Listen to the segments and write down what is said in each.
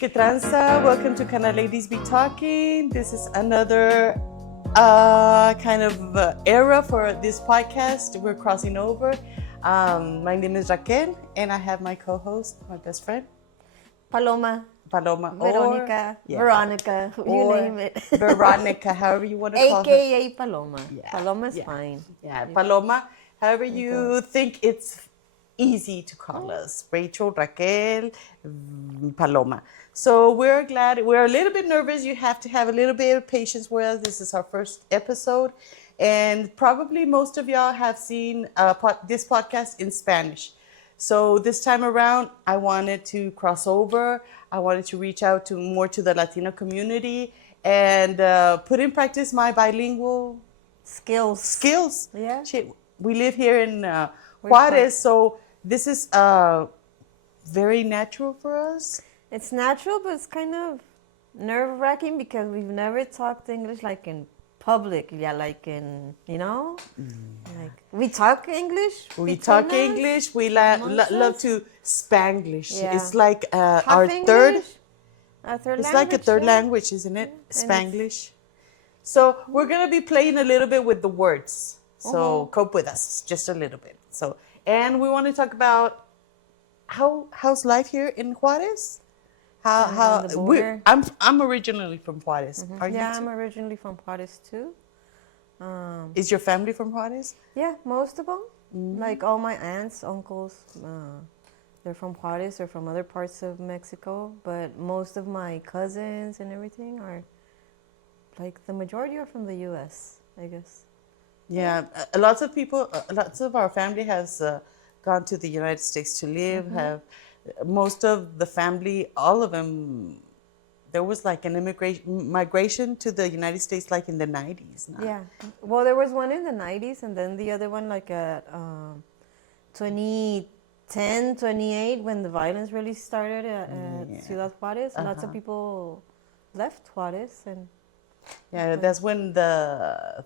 Que tranza? Welcome to Cannaladies Be Talkin. This is another era for this podcast. We're crossing over. My name is Raquel, and I have my co-host, my best friend, Paloma, Veronica, Veronica, you name it. Veronica, however you want to call her. AKA Paloma. Yeah, Paloma's yeah, fine. Yeah, Paloma, however you think it's easy to call us. Rachel, Raquel, Paloma. So we're glad. We're a little bit nervous. You have to have a little bit of patience with us. This is our first episode. And probably most of y'all have seen this podcast in Spanish. So this time around, I wanted to cross over. I wanted to reach out to more to the Latino community and put in practice my bilingual skills. Yeah. We live here in Juarez, so this is very natural for us. It's natural, but it's kind of nerve-wracking because we've never talked English like in public. Yeah, like in, like we talk English. We talk English. We love to Spanglish. Yeah. It's like Our third language. It's like a third language, isn't it? Yeah. Spanglish. So we're gonna be playing a little bit with the words. So cope with us just a little bit. So, and we want to talk about how's life here in Juarez. I'm originally from Juarez. Are you? Yeah, I'm originally from Juarez too. Is your family from Juarez? Yeah, most of them. Like all my aunts, uncles, they're from Juarez. They're from other parts of Mexico. But most of my cousins and everything are, like, the majority are from the U.S., I guess. Yeah, lots of our family has gone to the United States to live. Have most of the family, all of them. There was like an migration to the United States like in the 90s. Yeah. Well, there was one in the 90s and then the other one like at 2010, 28 when the violence really started at Ciudad Juarez. Lots of people left Juarez and... Yeah, that's when the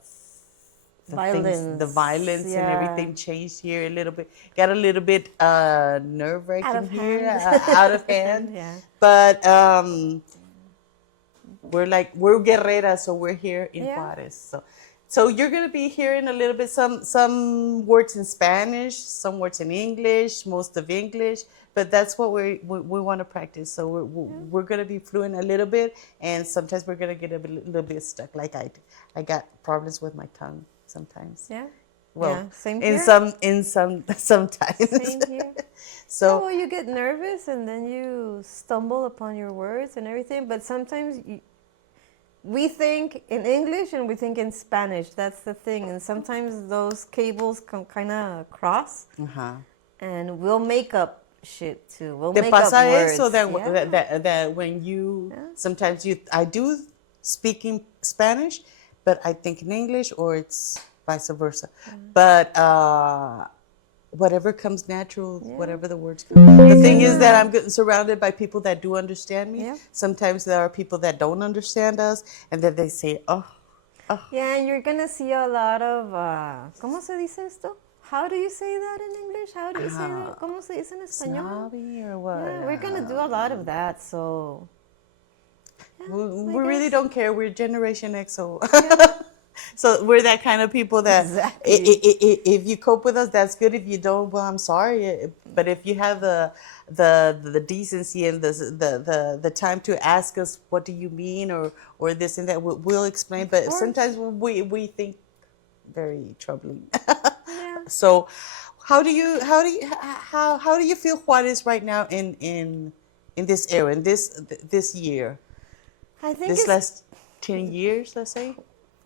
violence and everything changed here a little bit. Got a little bit nerve-wracking here, out of hand. Yeah. But we're guerreras, so we're here in Juarez. So you're gonna be hearing a little bit some words in Spanish, some words in English, most of English. But that's what we want to practice. So we're gonna be fluent a little bit, and sometimes we're gonna get a little bit stuck. Like I got problems with my tongue sometimes. Yeah. Well, same here. Sometimes. Same here. So well, you get nervous and then you stumble upon your words and everything. But sometimes we think in English and we think in Spanish. That's the thing. And sometimes those cables kind of cross. And we'll make up shit too. We'll make up words. So that when you sometimes I do speak in Spanish, but I think in English, or it's vice versa. But whatever comes natural, whatever the words come. The thing is that I'm getting surrounded by people that do understand me. Yeah. Sometimes there are people that don't understand us, and then they say, oh. Yeah, and you're going to see a lot of, ¿cómo se dice esto? How do you say that in English? How do you say that? ¿Cómo se dice en español? Snobby or what? Yeah, we're going to do a lot of that, so... Yeah, we really don't care. We're Generation X, so... So we're that kind of people that if you cope with us, that's good. If you don't, well, I'm sorry. But if you have the decency and the time to ask us, what do you mean, or this and that, we'll explain. But sometimes we think very troubling. Yeah. So how do you feel Juarez right now in this era, in this year? I think this last 10 years, let's say.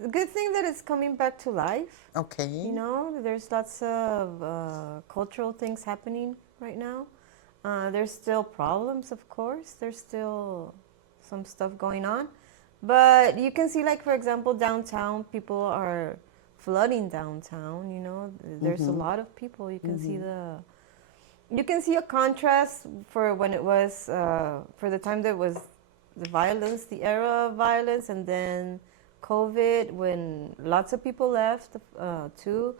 The good thing that it's coming back to life. Okay. There's lots of cultural things happening right now. There's still problems, of course. There's still some stuff going on. But you can see, like, for example, downtown, people are flooding downtown, There's a lot of people. You can see a contrast for when it was, for the time that was the violence, the era of violence, and then COVID, when lots of people left too,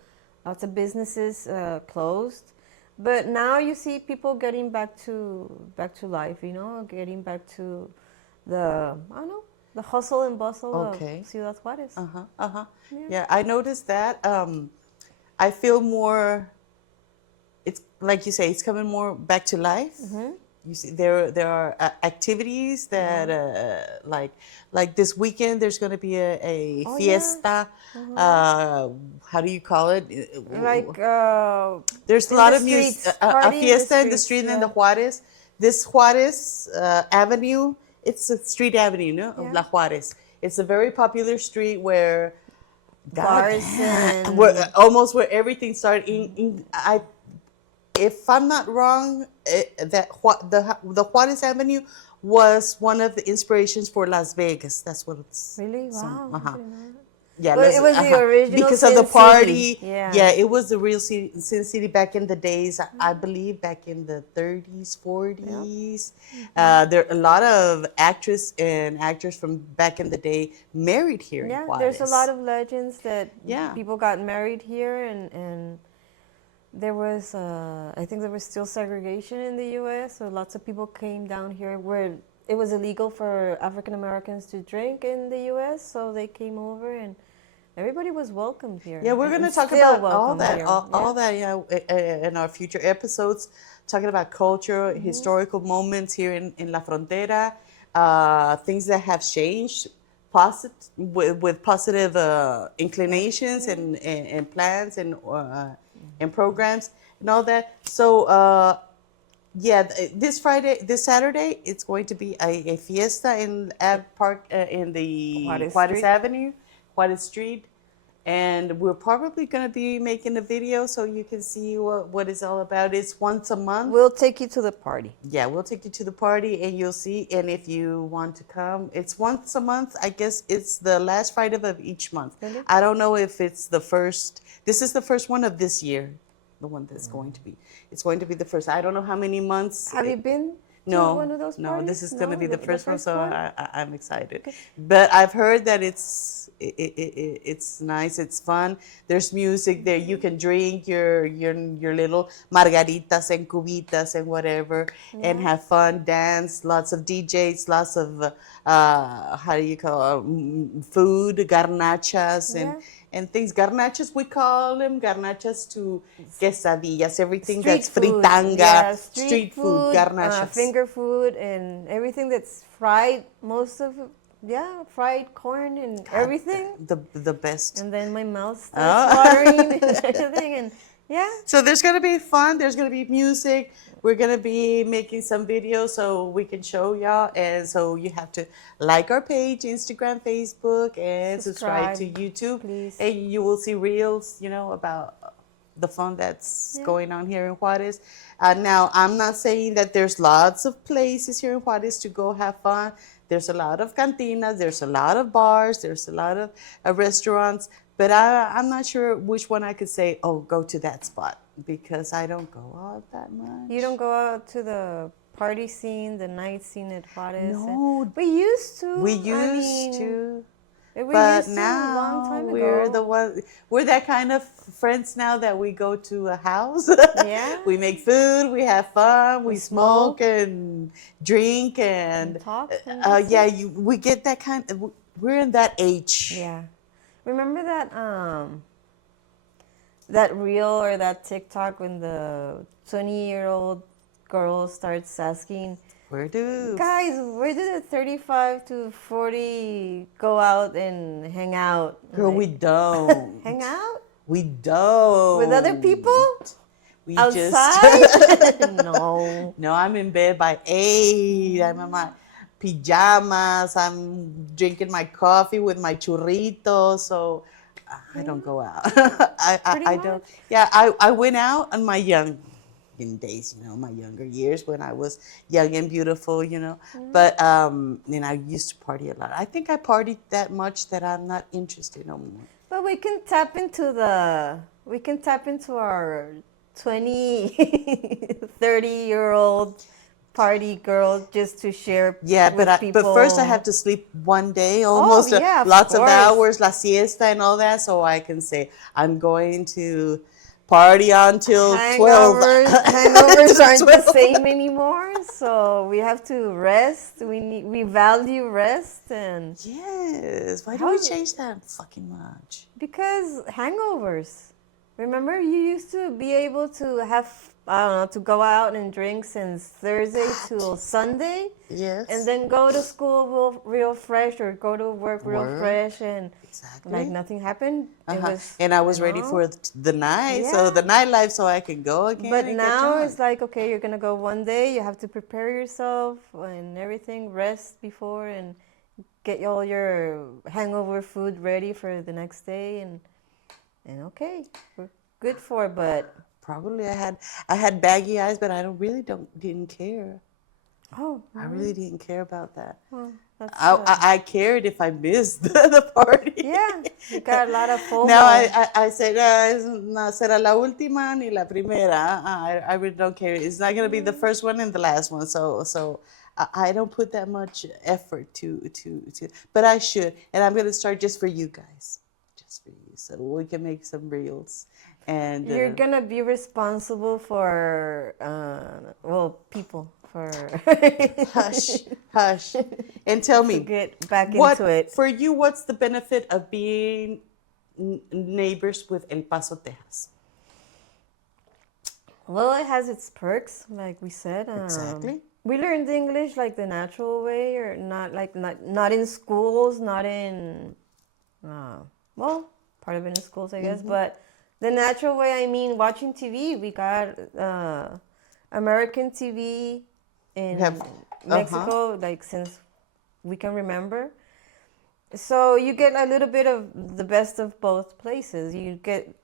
lots of businesses closed. But now you see people getting back to life, you know, getting back to the, I don't know, the hustle and bustle Okay. of Ciudad Juarez. Uh-huh. Uh-huh. Yeah. Yeah, I noticed that. I feel more, it's like you say, it's coming more back to life. You see, there are activities that like this weekend there's going to be a Oh, yeah. fiesta. How do you call it? Like There's a in lot the of music, streets, a party in the fiesta in the streets, street in yeah. the Juarez. This Juarez Avenue, it's a street avenue, no, of Yeah. La Juarez. It's a very popular street where Bars where almost where everything started. If I'm not wrong, the Juarez Avenue was one of the inspirations for Las Vegas. That's what it's. Really? Wow. I didn't know that. Yeah, But it was the original because of the Sin party. City. Yeah. Yeah, it was the real Sin City back in the days. I believe back in the 30s, 40s. There are a lot of actors and actors from back in the day married here in Yeah, Juarez. there's a lot of legends that Yeah. people got married here, and there was, I think there was still segregation in the U.S., so lots of people came down here where it was illegal for African Americans to drink in the U.S., so they came over and everybody was welcomed here. Yeah, we're and going to talk still about all welcome that, here. all that, in our future episodes, talking about culture, historical moments here in La Frontera, things that have changed, with positive inclinations and plans and programs and all that. So, this Saturday, it's going to be a fiesta in park in the Juarez Juarez Street. Avenue, Juarez Street. And we're probably going to be making a video so you can see what it's all about. It's once a month. We'll take you to the party. Yeah, we'll take you to the party and you'll see. And if you want to come, it's once a month. I guess it's the last Friday of each month. Really? I don't know if it's the first. This is the first one of this year, the one that's going to be. It's going to be the first. I don't know how many months. Have you been to No, one of those no, parties? this is going to be the first one, so one? I'm excited. Okay. But I've heard that it's nice, it's fun. There's music there. You can drink your little margaritas and cubitas and whatever, and have fun, dance. Lots of DJs, lots of how do you call food, garnachas and things. Garnachas, we call them garnachas to quesadillas, everything Street that's food. fritanga, Yeah, street food, garnachas. Finger food, and everything that's fried. Most of it, fried corn and everything. The best. And then my mouth starts watering and everything, and So there's gonna be fun. There's gonna be music. We're gonna be making some videos so we can show y'all, and so you have to like our page, Instagram, Facebook, and subscribe to YouTube, please. And you will see reels, about the fun that's going on here in Juarez. Now, I'm not saying that there's lots of places here in Juarez to go have fun. There's a lot of cantinas, there's a lot of bars, there's a lot of restaurants, but I'm not sure which one I could say, oh, go to that spot, because I don't go out that much. You don't go out to the party scene, the night scene at Juarez? No. We used to. We used to. We But used to a long now time we're ago. we're that kind of friends now that we go to a house. Yeah. We make food, we have fun, we smoke smoke. and drink and talk. And we get that kind of, we're in that age. Yeah. Remember that reel or that TikTok when the 20-year-old girl starts asking, guys, where did the 35 to 40 go out and hang out? Girl, we don't. Hang out? We don't. With other people? We Outside? No. No, I'm in bed by 8. I'm in my pajamas. I'm drinking my coffee with my churritos. So I don't go out. I don't. Yeah, I went out on my young days, my younger years when I was young and beautiful, But and I used to party a lot. I think I partied that much that I'm not interested no more. But we can tap into our 20, 30-year-old party girl just to share with people. But first I have to sleep one day almost, lots of hours, la siesta and all that, so I can say I'm going to party on till 12. Hangovers aren't the 12. same anymore, so we have to rest. We value rest, and Yes. Why do we how change that fucking much? because hangovers. Remember, you used to be able to have, I don't know, to go out and drink since Thursday till Sunday, and Yes. then go to school real fresh, or go to work real Work. fresh, and like Exactly. nothing happened. It was, And I was ready for the night, so the yeah. nightlife, so I can go again But and get now drunk. it's like, okay, you're gonna go one day. You have to prepare yourself and everything, rest before, and get all your hangover food ready for the next day, and okay, we're good for it. But Probably I had baggy eyes, but I didn't care. oh, I really didn't care about that. well, that's I cared if I missed the party. yeah. You got a lot of FOMO. Now I said, no será la última ni la primera. I really don't care. It's not gonna be the first one and the last one. So I don't put that much effort to. But I should, and I'm gonna start just for you guys, just for you, so we can make some reels. And You're gonna be responsible for well, people for hush, hush, and tell to me get back what into it. for you. What's the benefit of being neighbors with El Paso, Texas? Well, it has its perks, like we said. Exactly. We learned English like the natural way, or not in schools, not in well, part of it in schools, I guess. But the natural way, I mean, watching TV. We got American TV in have- Mexico, like since we can remember. So you get a little bit of the best of both places. You get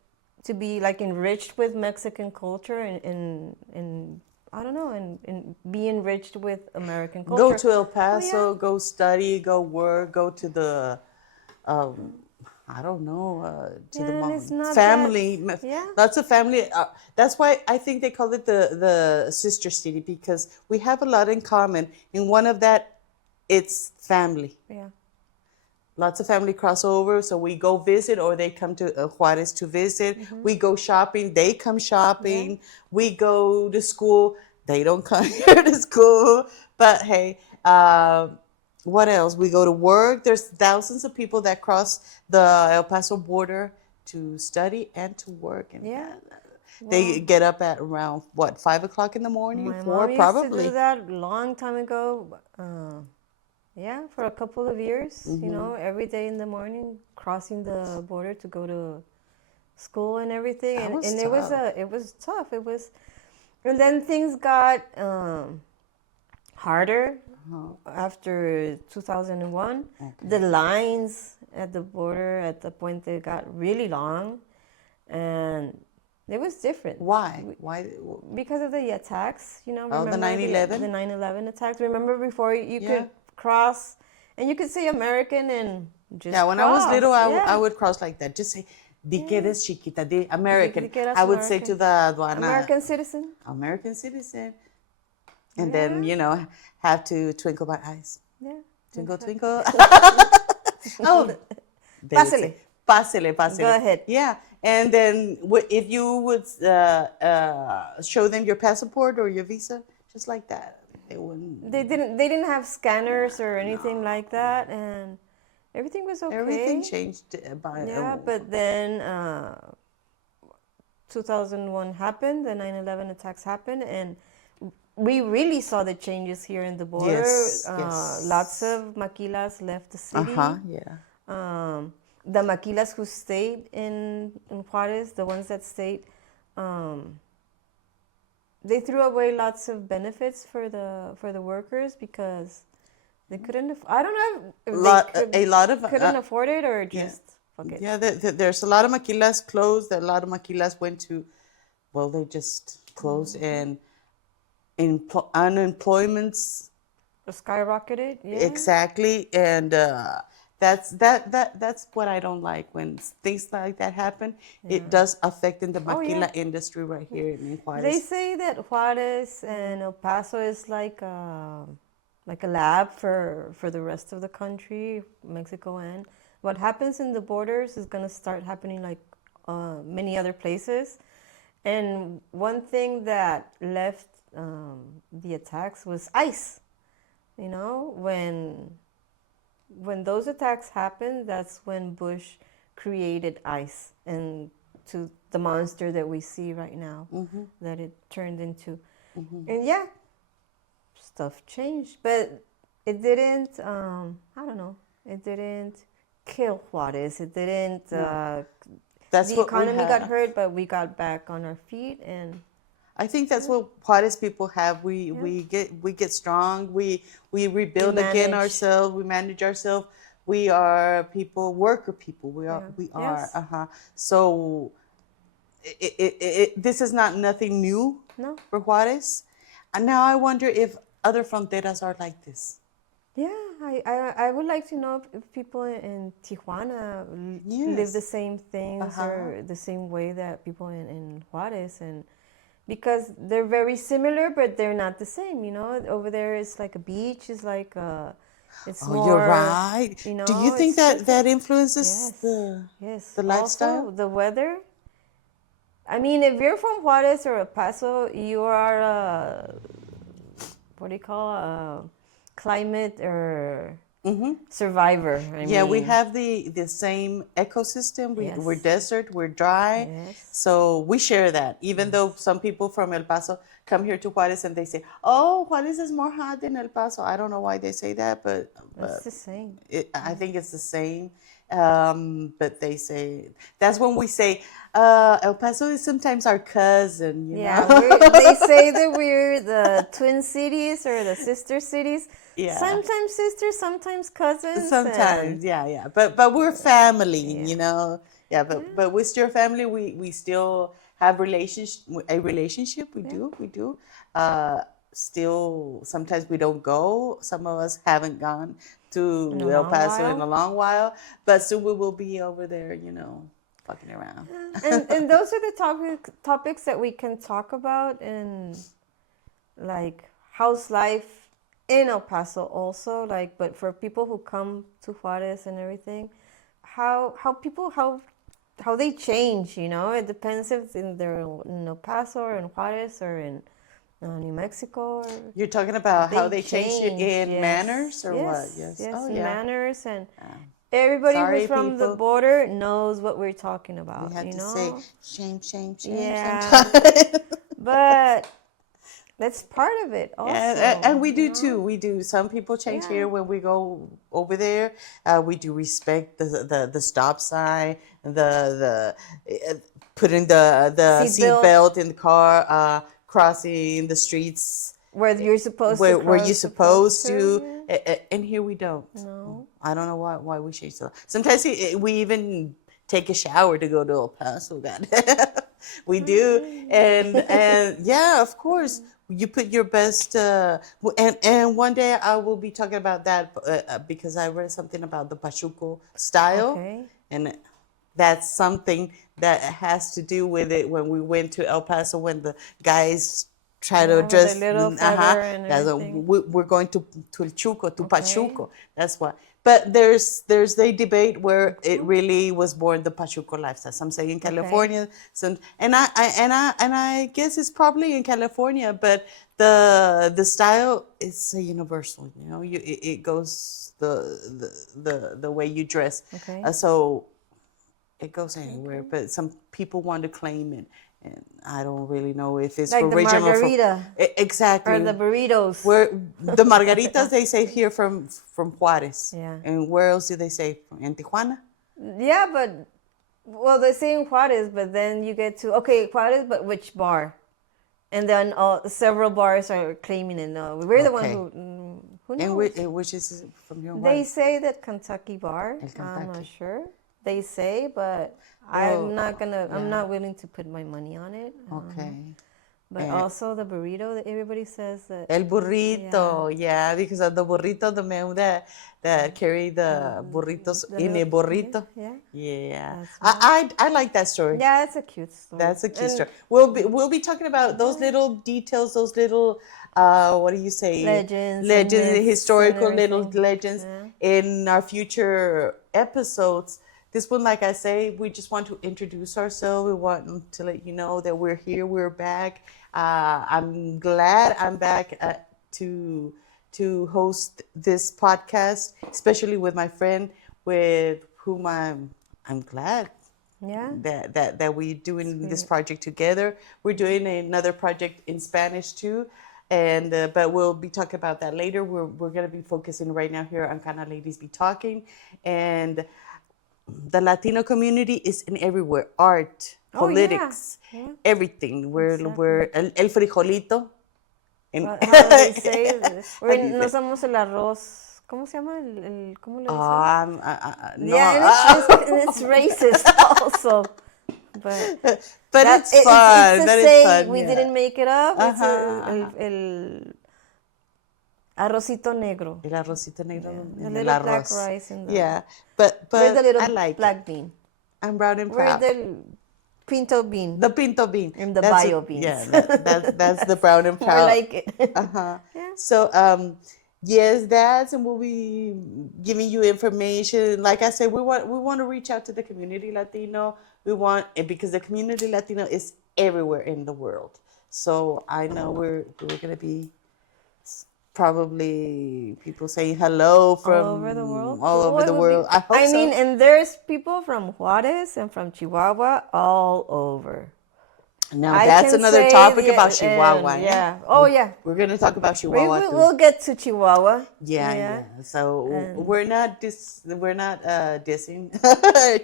to be like enriched with Mexican culture, and I don't know, and be enriched with American culture. Go to El Paso, Oh, yeah. go study, go work, go to the, I don't know, to Yeah, the and it's not family. yeah. Lots of family. That's why I think they call it the sister city, because we have a lot in common. And one of that, it's family. Yeah. Lots of family crossover, so we go visit, or they come to Juarez to visit. We go shopping, they come shopping. We go to school, they don't come here to school. But hey, what else? We go to work. There's thousands of people that cross the El Paso border to study and to work. And Yeah. they get up at around what, 5 o'clock in the morning? My 4 mom used probably. to do that long time ago. Yeah, for a couple of years, you know, every day in the morning, crossing the border to go to school and everything, That was and tough. it was tough. It was, and then things got harder after 2001. The lines at the border at the Puente got really long, and it was different. Why? Why? Because of the attacks, you know, Oh, the remember 9/11? the 9/11 attacks. Remember before you Yeah. could cross, and you could say American and just Yeah, when I was little, cross. I would cross like that. Just say, di que eres chiquita, di American. Di que eras I would say to American. the aduana, American citizen. American citizen. And then, have to twinkle my eyes. Yeah. Twinkle, twinkle. Oh, they would Pásele. say, pásele, pásele. Go ahead. Yeah. And then if you would show them your passport or your visa, just like that, they wouldn't. They didn't have scanners or anything like that, and everything was okay. Everything changed by. Yeah, but then 2001 happened, the 9/11 attacks happened, and we really saw the changes here in the border. Yes, yes. Lots of maquilas left the city. Yeah. The maquilas who stayed in Juarez, the ones that stayed, they threw away lots of benefits for the workers because they couldn't. I don't know if A lot of couldn't afford it or just fuck it. Yeah, there's a lot of maquilas closed. A lot of maquilas went to, well, they just closed, and unemployment's Skyrocketed. Yeah. exactly, and that's what I don't like when things like that happen. It does affect in the maquila industry right here in Juarez. They say that Juarez and El Paso is like a lab for the rest of the country, Mexico, and what happens in the borders is gonna start happening like many other places. And one thing that left the attacks was ice. You know, when those attacks happened, that's when Bush created ice and to the monster that we see right now, that it turned into. And yeah, stuff changed, but it didn't. I don't know. It didn't kill Juarez. It didn't. That's The what we economy got have. hurt, but we got back on our feet, and I think that's what Juarez people have. We get strong. We rebuild again manage. ourselves. We manage ourselves. We are people, worker people. We are. Yeah. We are. Yes. So this is not nothing new No. for Juarez. And now I wonder if other fronteras are like this. Yeah, I would like to know if people in Tijuana live Yes. the same things or the same way that people in Juarez, and because they're very similar, but they're not the same. You know, over there it's like a beach, it's like it's Oh, more. you're right. You know, Do you think it's that different. influences Yes, yes. the lifestyle? Also, the weather. I mean, if you're from Juarez or El Paso, you are what do you call climate or survivor. Yeah, we mean, have the same ecosystem. We're Yes. desert, we're dry. Yes. So we share that. Even though some people from El Paso come here to Juarez and they say, "Oh, Juarez is more hot than El Paso." I don't know why they say that, but That's the same. I think it's the same. But they say that's when we say El Paso is sometimes our cousin, you Yeah, know. they say that we're the twin cities or the sister cities. Yeah. Sometimes sisters, sometimes cousins. Sometimes, yeah. But we're family, you know. Yeah, but with your family, we still have a relationship. We do. Still, sometimes we don't go. Some of us haven't gone to In a El long Paso in while. a long while, but soon we will be over there, you know, fucking around. And those are the topics that we can talk about in like house life in El Paso also, like, but for people who come to Juarez and everything, how people how they change, you know, it depends if they're in El Paso or in Juarez or in New Mexico. Or You're talking about how they changed it in yes. manners or what? Yes, Yes. yes, Oh, in yeah. manners, and everybody Sorry, who's from the people. border knows what we're talking about. We have you to know, say shame Yeah. sometimes. but that's part of it also. And we do you know? too. We do. Some people change Yeah. here when we go over there. We do respect the stop sign, the putting the Seat seat belt. belt in the car, crossing the streets Where you're supposed where to where cross. you're supposed to. yeah. And here we don't. No. I don't know why we change so. Sometimes we even take a shower to go to El Paso. God, we do, and yeah, of course, you put your best. And one day I will be talking about that because I read something about the Pachuco style, Okay. and that's something that has to do with it when we went to El Paso when the guys try to with the dress. little feather and That's everything. we're going to Pachuco. That's why. But there's a debate where it really was born the Pachuco lifestyle. Some say in California, some and I guess it's probably in California, but the style is a universal. You know, it goes the way you dress. Okay. So it goes anywhere, but some people want to claim it, and I don't really know if it's Like the original. margarita. Exactly. Or the burritos. Where the margaritas they say here from Juarez. Yeah. And where else do they say? In Tijuana? Yeah, but well, they say in Juarez, but then you get to Juarez, but which bar? And then several bars are claiming it. No, we're the one Okay. who knows. And which is from here? They say that Kentucky bar. I'm Kentucky. not sure. They say, but I'm not willing to put my money on it. Okay. But also the burrito that everybody says that. El burrito, yeah, because of the burrito, the man that carry the burritos in a burrito. Yeah. I like that story. Yeah, it's a cute story. That's a cute And story. We'll be talking about those little details, those little what do you say? Legends and myths historical and little everything. legends Yeah. in our future episodes this one, like I say, we just want to introduce ourselves. We want to let you know that we're here, we're back. I'm glad I'm back to host this podcast, especially with my friend, with whom I'm glad Yeah. that we're doing this project together. We're doing another project in Spanish too, and but we'll be talking about that later. We're gonna be focusing right now here on Cannaladies Be Talking, and the Latino community is in everywhere: art, Oh, yeah. politics, Yeah. everything. We're Exactly. we're el frijolito. How do they say it? How do you No say? somos el arroz. ¿Cómo se llama? ¿Cómo le dicen? No. Yeah, and it's racist also. But But that- it's it- fun. It's a That is saying. fun. We Yeah. didn't make it up. It's Ajá, el arrocito negro. El arrocito negro The en el little black arroz. rice in the. Yeah, but We're the little I like black it. bean. I'm proud and We're proud. the pinto bean. The pinto bean. And the That's bio it. beans. Yeah, that's the brown and More proud. like it. Uh-huh. Yeah. So, yes, and we'll be giving you information. Like I said, we want to reach out to the community Latino. We want, because the community Latino is everywhere in the world. So I know we're gonna be probably people saying hello from All over the world. all over Well, the it would world. be- I hope so. mean, and there's people from Juarez and from Chihuahua all over. Now I that's can another say topic the- about Chihuahua. and, yeah. Oh, yeah. We're gonna talk about Chihuahua too. We'll get to Chihuahua. Yeah. So And- we're not dissing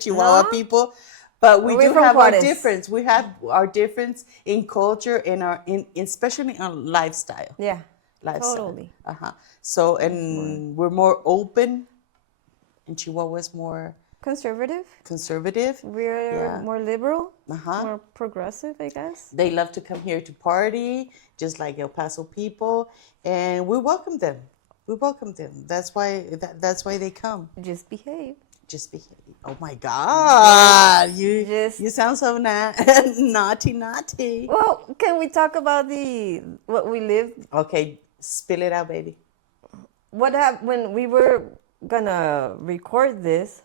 Chihuahua No. people, but we We're do from have our Juarez. difference. We have our difference in culture and especially on lifestyle. Yeah. Lifestyle. Totally. So and we're more open, and Chihuahua is more Conservative. conservative. We're Yeah. more liberal. Uh-huh. More progressive, I guess. They love to come here to party, just like El Paso people, and we welcome them. We welcome them. That's why they come. Just behave. Just behave. Oh my God, you Just- you sound so naughty. Well, can we talk about what we lived? Okay, spill it out, baby. What happened when we were gonna record this,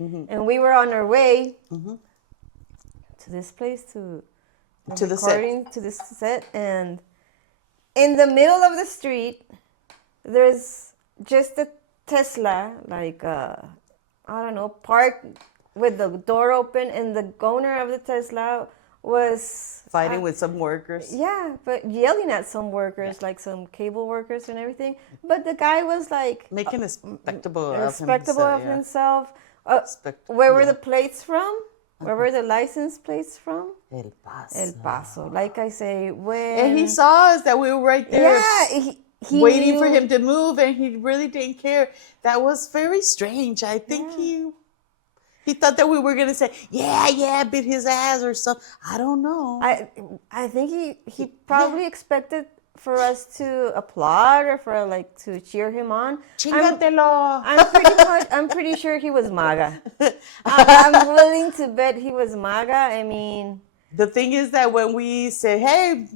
Mm-hmm. and we were on our way to this place to To the set. recording to this set, and in the middle of the street, there's just a Tesla, like I don't know, parked with the door open, and the owner of the Tesla was Fighting with some workers. yeah, but yelling at some workers, like some cable workers and everything. But the guy was like Making a spectacle respectable of of himself. himself. Spect- Where were yeah. the plates from? Where were the license plates from? El Paso. El Paso. Like I say, when And he saw us that we were right there. yeah, he waiting for knew- him to move, and he really didn't care. That was very strange. I think he thought that we were gonna say, yeah, beat his ass or something. I don't know. I think he probably expected for us to applaud or for like to cheer him on. Chingatelo. I'm pretty sure he was MAGA. I'm willing to bet he was MAGA. I mean, The thing is that when we say, hey,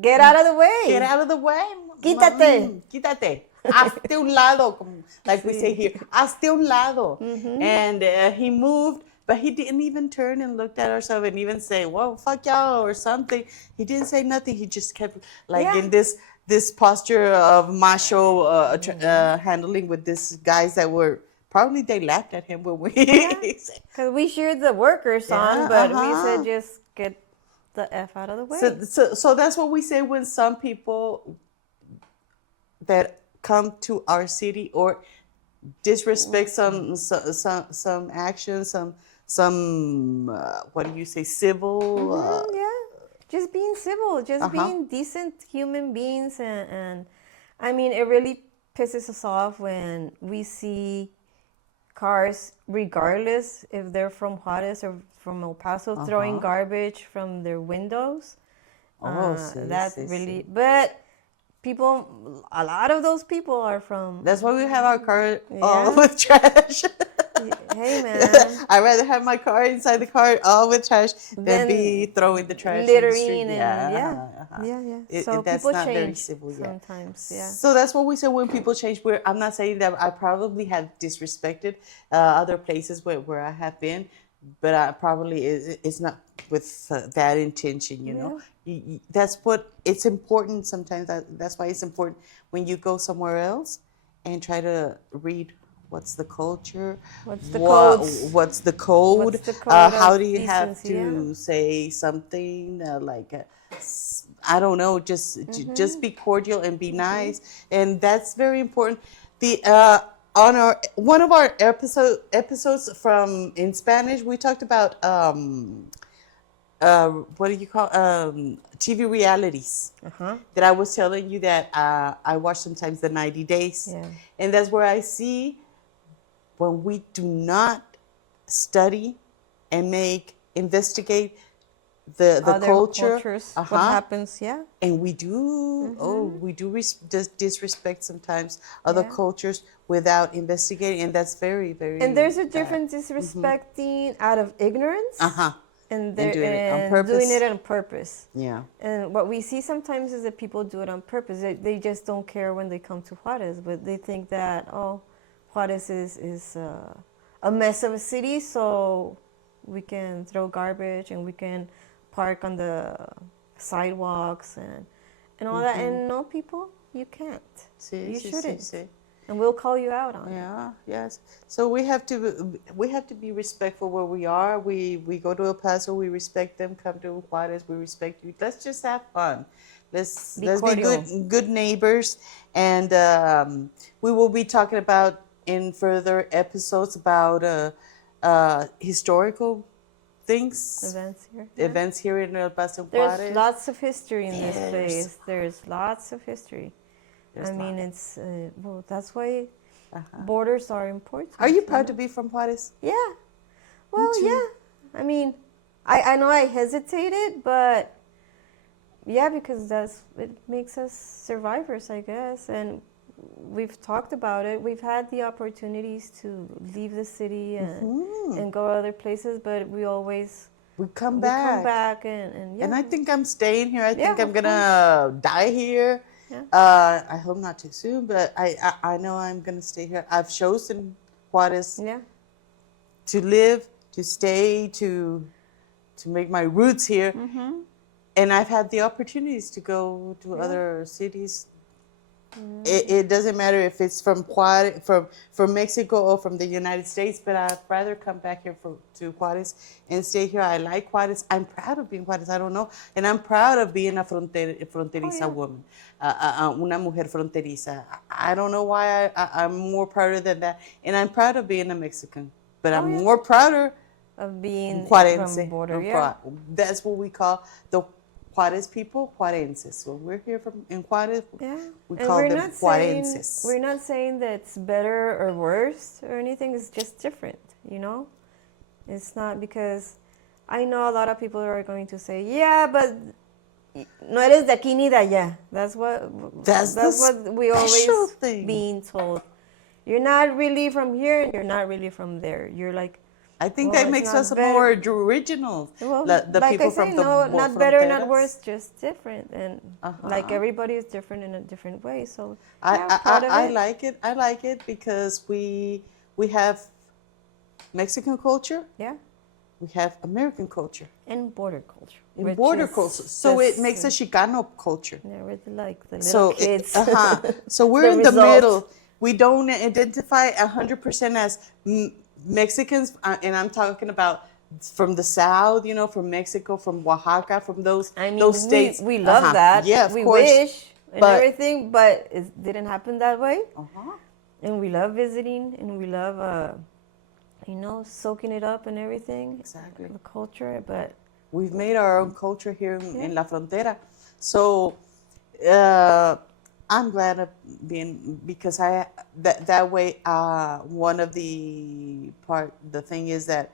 get out of the way. get out of the way. Quítate. Quítate. Hazte un lado, like we say here. Hazte un lado. And he moved, but he didn't even turn and looked at ourselves and even say, well, fuck y'all or something. He didn't say nothing. He just kept like in this posture of macho handling with these guys that were probably they laughed at him when we said. Because we cheered the workers on, but we said just get the F out of the way. So that's what we say when some people that come to our city or disrespect some actions, some what do you say, civil? Yeah, just being civil, just being decent human beings, and I mean, it really pisses us off when we see cars, regardless if they're from Juarez or from El Paso, throwing garbage from their windows. That's really, but people, a lot of those people are from. That's why we have our car all with trash. Hey, man. I'd rather have my car inside the car all with trash than Then be throwing the trash in the street. littering and Yeah, yeah. So that's people not very change civil. Yeah. sometimes. Yeah. So that's what we say when people change. I'm not saying that I probably have disrespected other places where I have been, but I probably it's not with that intention. You know, Yeah. that's what it's important. Sometimes that's why it's important when you go somewhere else and try to read what's the culture, What's the codes? what's the code, What's the code how of do you have decency? to say something like. I don't know, just be cordial and be nice, and that's very important. The on our one of our episodes from in Spanish, we talked about what do you call TV realities. That I was telling you that I watch sometimes the 90 Days, Yeah. and that's where I see when we do not study and investigate the Other culture, cultures, what happens? Yeah. and we do just disrespect sometimes other Yeah. cultures without investigating, and that's very very And there's a bad. difference disrespecting out of ignorance and And doing it on doing purpose. it on purpose. Yeah. And what we see sometimes is that people do it on purpose. They just don't care when they come to Juarez, but they think that, oh, Juarez is a mess of a city, so we can throw garbage and we can park on the sidewalks and all that. And no, people, you can't. You shouldn't. And we'll call you out on it. Yeah, yes. So we have to be respectful where we are. We go to El Paso, we respect them. Come to Juarez, we respect you. Let's just have fun. Let's be good neighbors, and we will be talking about in further episodes about historical things, events here in El Paso and Juarez. There's lots of history in this place. There's lots of history. I mean, it's well. That's why borders are important. Are you proud to be from Juarez? Yeah. Well, yeah. I mean, I know I hesitated, but yeah, because it makes us survivors, I guess. And we've talked about it. We've had the opportunities to leave the city and go other places, but we come back and yeah. And I think I'm staying here. I think I'm gonna die here. Yeah. I hope not too soon, but I know I'm gonna stay here. I've chosen Juarez. Yeah. To live, to stay, to make my roots here, and I've had the opportunities to go to other cities. It doesn't matter if it's from Juarez, from Mexico or from the United States, but I'd rather come back here to Juarez and stay here. I like Juarez. I'm proud of being Juarez. I don't know, and I'm proud of being a fronteriza woman, una mujer fronteriza. I don't know why I'm more prouder than that, and I'm proud of being a Mexican, but I'm more prouder of being Juarez. From border. Yeah. That's what we call the Juarez people, Juarenses. So we're here in Juarez. Yeah. We call them Juarenses. We're not saying that it's better or worse or anything. It's just different, you know? It's not because I know a lot of people are going to say, yeah, but no eres de aquí ni de allá. That's what we always being told. You're not really from here, you're not really from there. You're like, I think that makes us more original. Well, the like people I say, from the not better, not worse, just different. And like everybody is different in a different way. So I like it. I like it because we have Mexican culture. Yeah. We have American culture. And border culture. Border culture. So it makes a Chicano culture. Yeah, we're like the little kids. So we're in the middle. We don't identify 100% as Mexicans, and I'm talking about from the South, you know, from Mexico, from Oaxaca, from those states. We love that. Yeah, of we course. Wish and everything, but it didn't happen that way. And we love visiting, and we love, soaking it up and everything. Exactly. The culture, but we've made our own culture here in La Frontera. So I'm glad of being, because that way one of the thing is that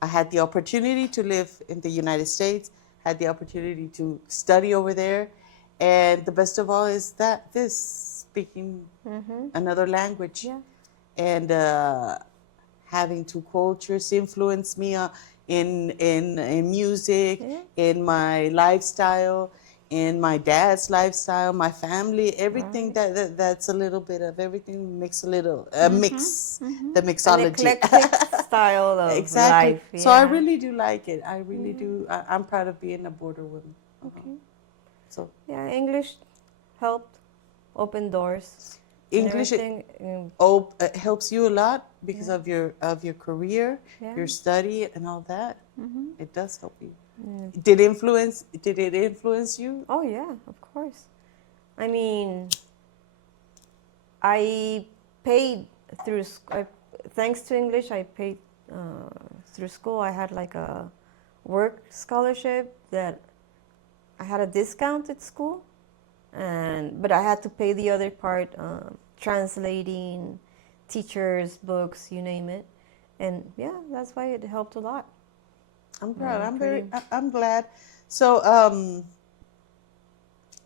I had the opportunity to live in the United States, had the opportunity to study over there, and the best of all is that speaking another language, and having two cultures influence me in music, in my lifestyle, in my dad's lifestyle, my family, everything that's a little bit of everything, mix a little mix the An mixology. eclectic style of Exactly. life. So I yeah. really do like it. I really do. I'm proud of being a border woman. Okay. So Yeah, English helped open doors. and English everything. helps you a lot because of your career, Yeah. your study, and all that. It does help you. Mm. Did it influence you? Oh yeah, of course. I mean, I paid through. Thanks to English, I paid through school. I had like a work scholarship that I had a discount at school, but I had to pay the other part, translating, teachers, books, you name it, and yeah, that's why it helped a lot. I'm proud. Yeah, I'm glad. So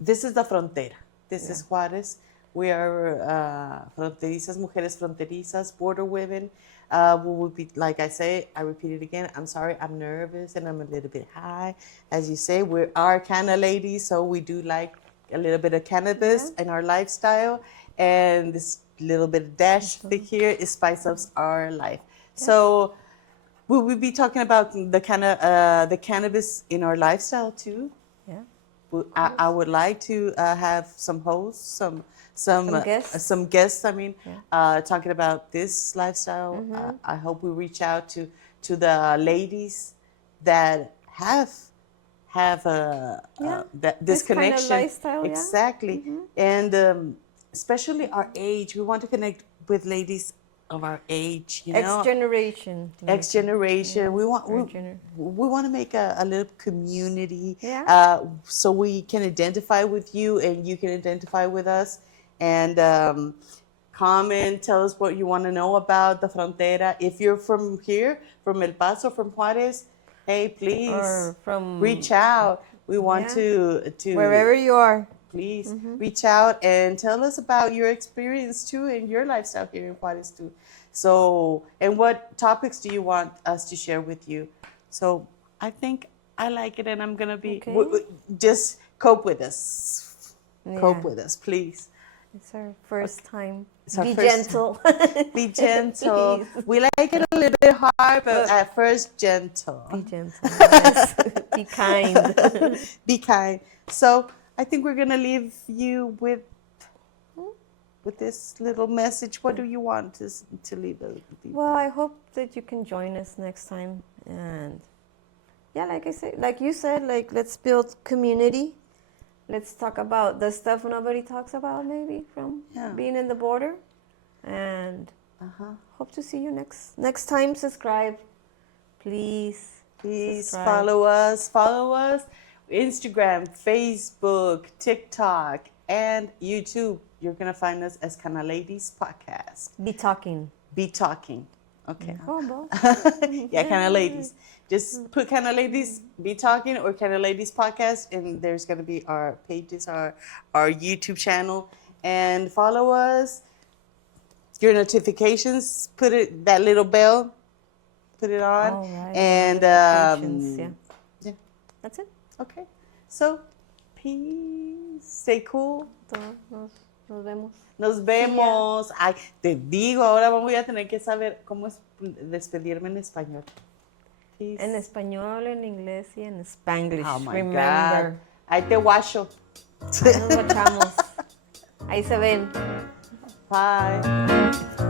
this is the frontera. This is Juarez. We are fronterizas, mujeres fronterizas, border women. We will be, like I say, I repeat it again. I'm sorry, I'm nervous and I'm a little bit high. As you say, we are Cannaladies, so we do like a little bit of cannabis in our lifestyle, and this little bit of dash thick here is spice up our life. So we will be talking about the cannabis in our lifestyle too. Yeah. I would like to have some hosts, some guests. I mean, talking about this lifestyle. I hope we reach out to the ladies that have this connection. Kind of lifestyle, exactly, and especially our age. We want to connect with ladies of our age. You know, X generation. We want to make a little community, so we can identify with you and you can identify with us, and comment, tell us what you want to know about the frontera. If you're from here, from El Paso, from Juarez, hey, please reach out. We want to wherever you are. Please reach out and tell us about your experience too and your lifestyle here in Juarez too. So, and what topics do you want us to share with you? So, I think I like it, and I'm gonna be just cope with us. Cope with us, please. It's our first time. Be gentle. Be gentle. We like it a little bit hard, but at first gentle. Be gentle. Yes. Be kind. Be kind. So I think we're gonna leave you with this little message. What do you want to leave the people? Well, I hope that you can join us next time, and like you said, let's build community. Let's talk about the stuff nobody talks about, maybe from being in the border, and hope to see you next time. Subscribe, please. Subscribe. Follow us. Instagram, Facebook, TikTok, and YouTube. You're gonna find us as Cannaladies Podcast. Be talking. Okay. Oh, yeah, Cannaladies. Just put Cannaladies Be Talking or Cannaladies Podcast, and there's gonna be our pages, our YouTube channel, and follow us. Your notifications. That little bell. Put it on. Oh, right. And yeah. That's it. Okay. So, peace. Stay cool. Nos vemos. Nos vemos. Ay, te digo, ahora voy a tener que saber cómo es despedirme en español. Peace. En español, en inglés y en Spanglish. Oh my Remember. God. Ahí te guacho. Ahí nos guachamos. Ahí se ven. Bye.